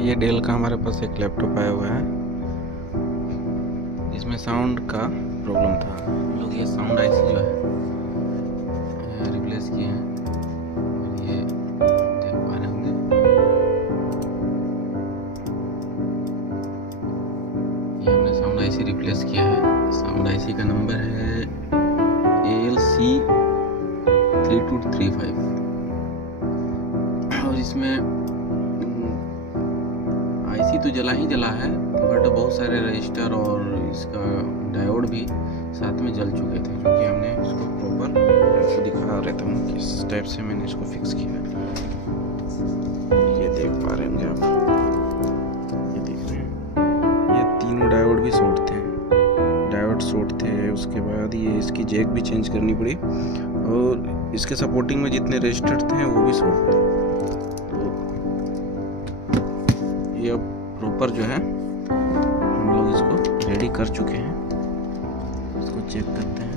ये डेल का हमारे पास एक लैपटॉप आया हुआ है, इसमें साउंड का प्रॉब्लम था। हम लोग ये साउंड आईसी जो है रिप्लेस किए हैं। और ये देख पा रहे होंगे, ये हमने साउंड आईसी रिप्लेस किया है। साउंड आईसी का नंबर है ALC3235 और इसमें आईसी तो जला ही जला है, बट बहुत सारे रजिस्टर और इसका डायोड भी साथ में जल चुके थे, क्योंकि हमने इसको प्रॉपर आपको दिखा रहे थे किस टाइप से मैंने इसको फिक्स किया। ये देख पा रहे होंगे आप, ये देख रहे हैं, ये तीनों डायोड भी शॉर्ट थे, उसके बाद ये इसकी जैक भी चेंज करनी पड़ी और इसके सपोर्टिंग में जितने रजिस्टर थे वो भी शॉर्ट थे। ये अब प्रॉपर जो है हम लोग इसको रेडी कर चुके हैं, इसको चेक करते हैं।